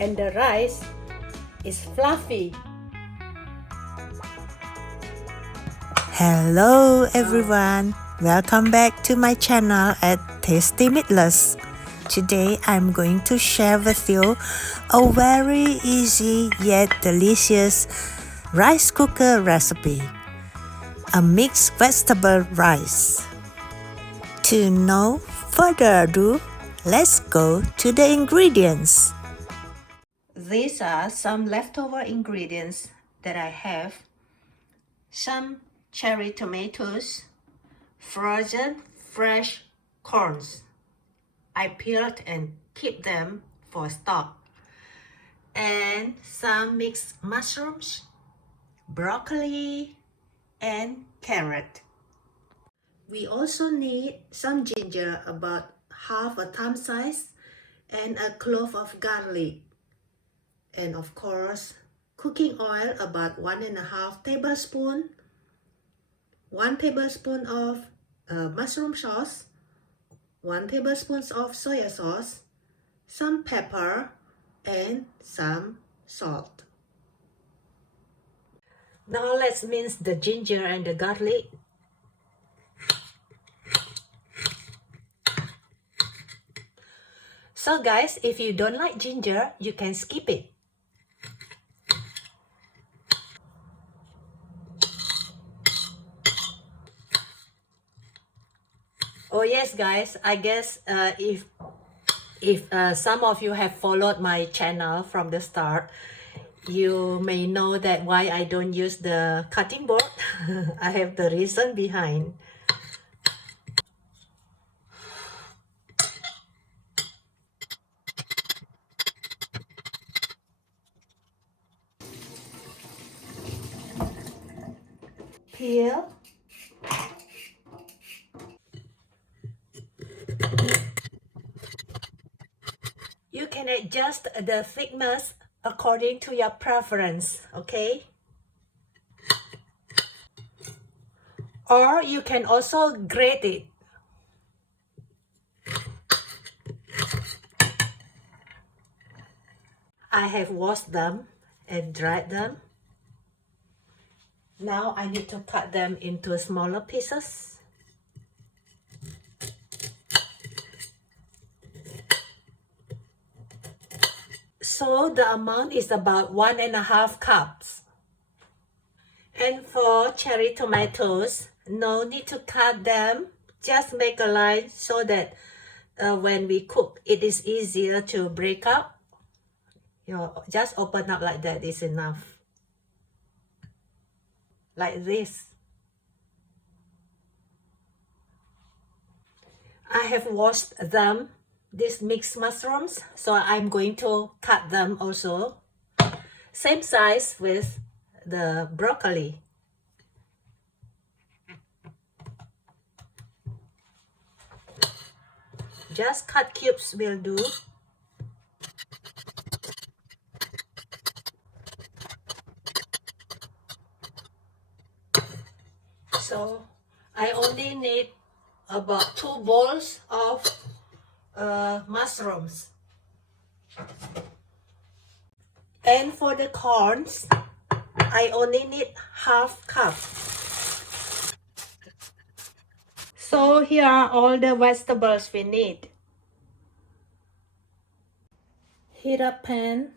and the rice is fluffy. Hello everyone, welcome back to my channel at Tasty Meatless. Today I'm going to share with you a very easy yet delicious rice cooker recipe, a mixed vegetable rice. To no further ado, let's go to the ingredients. These are some leftover ingredients that I have. Some cherry tomatoes, frozen fresh corns. I peeled and keep them for stock. And some mixed mushrooms, broccoli, and carrot. We also need some ginger, about half a thumb size, and a clove of garlic. And of course, cooking oil about 1.5 tablespoons, 1 tablespoon of mushroom sauce, 1 tablespoon of soy sauce, some pepper, and some salt. Now let's mince the ginger and the garlic. So guys, if you don't like ginger, you can skip it. Oh yes guys, I guess if some of you have followed my channel from the start, you may know that why I don't use the cutting board. I have the reason behind. Peel. You can adjust the thickness according to your preference, okay? Or you can also grate it. I have washed them and dried them. Now I need to cut them into smaller pieces. So the amount is about 1.5 cups. And for cherry tomatoes, no need to cut them. Just make a line so that when we cook, it is easier to break up. You know, just open up like that is enough. Like this. I have washed them, these mixed mushrooms, so I'm going to cut them also. Same size with the broccoli. Just cut cubes will do. So I only need about 2 bowls of mushrooms. And for the corns, I only need half cup. So here are all the vegetables we need. Heat up pan.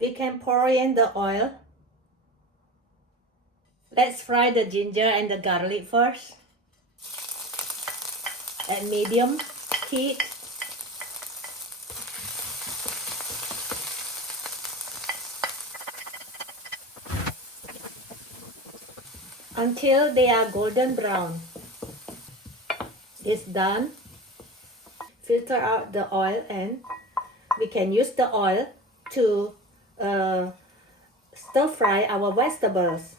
We can pour in the oil. Let's fry the ginger and the garlic first. At medium heat. Until they are golden brown. It's done. Filter out the oil and we can use the oil to stir fry our vegetables.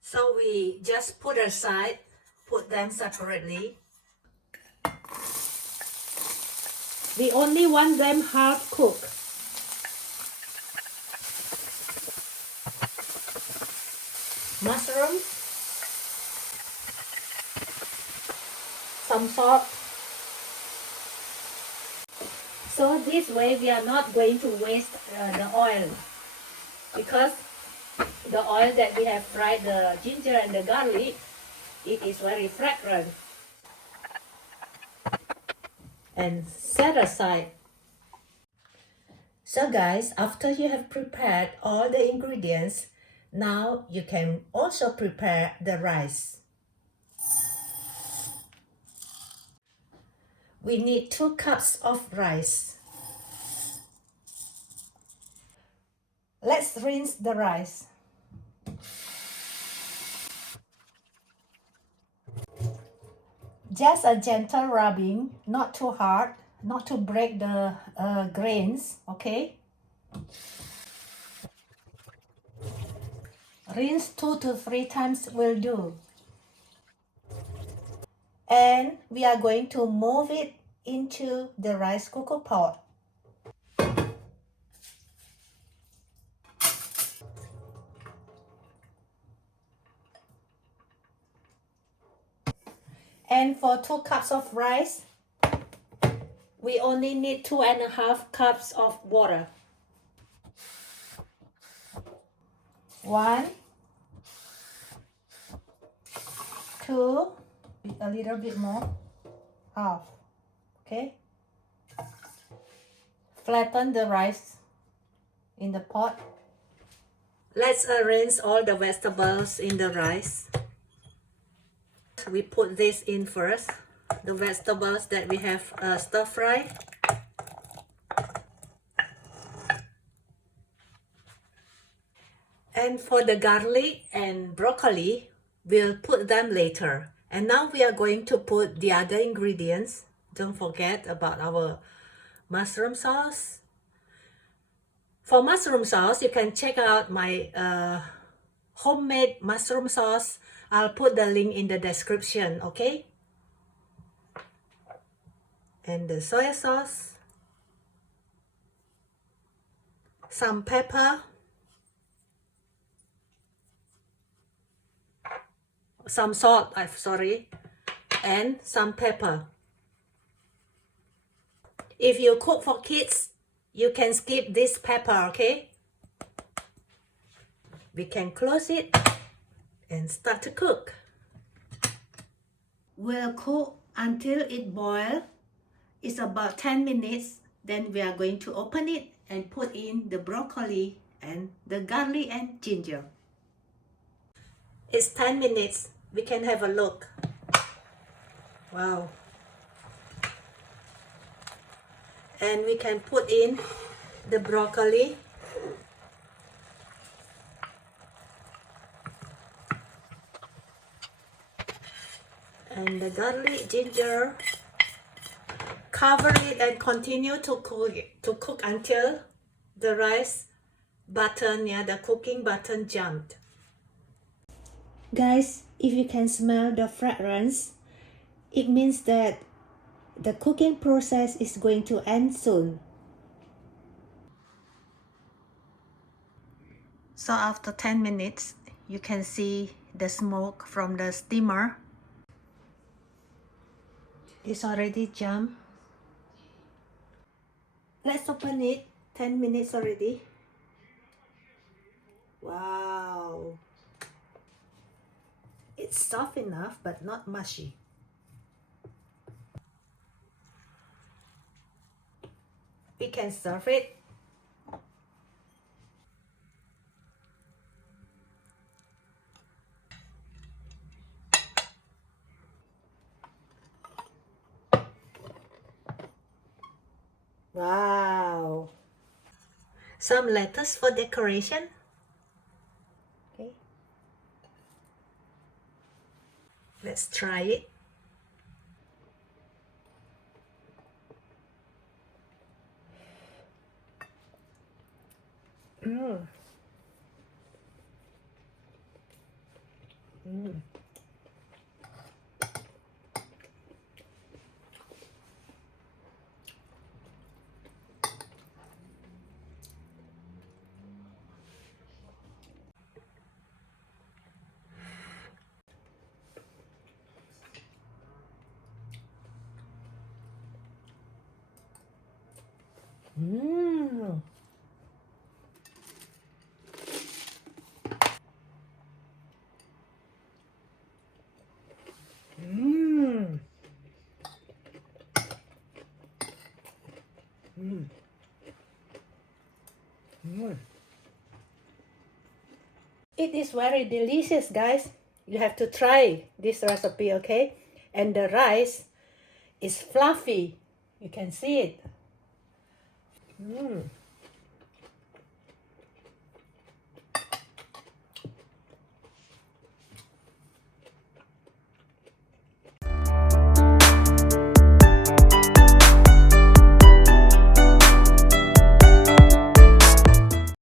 So we just put aside, put them separately. We only want them half cooked. Mushrooms. some salt. So this way we are not going to waste the oil, because the oil that we have fried the ginger and the garlic, it is very fragrant. And set aside. So guys, after you have prepared all the ingredients, now you can also prepare the rice. We need 2 cups of rice. Let's rinse the rice. Just a gentle rubbing, not too hard, not to break the grains, okay? Rinse 2 to 3 times will do. And we are going to move it into the rice cooker pot. And for 2 cups of rice, we only need 2.5 cups of water. 1, 2, a little bit more, half, okay? Flatten the rice in the pot. Let's arrange all the vegetables in the rice. We put this in first, the vegetables that we have stir fry. And for the garlic and broccoli, we'll put them later. And now we are going to put the other ingredients. Don't forget about our mushroom sauce. For mushroom sauce, you can check out my homemade mushroom sauce. I'll put the link in the description, okay? And the soy sauce, some pepper, some salt, sorry, and some pepper. If you cook for kids, you can skip this pepper, okay? We can close it and start to cook. We'll cook until it boils. It's about 10 minutes. Then we are going to open it and put in the broccoli and the garlic and ginger. It's 10 minutes. We can have a look. Wow. And we can put in the broccoli. And the garlic, ginger. Cover it and continue to cook until the rice button, the cooking button jumped. Guys, if you can smell the fragrance, it means that the cooking process is going to end soon. So after 10 minutes, you can see the smoke from the steamer. It's already jumped. Let's open it. 10 minutes already. Wow. It's soft enough but not mushy. We can serve it. Wow. Some lettuce for decoration. Okay. Let's try it. Mm. Mm. Mmm. Mmm. Mmm. Mmm. It is very delicious, guys. You have to try this recipe, okay? And the rice is fluffy. You can see it. Mmm.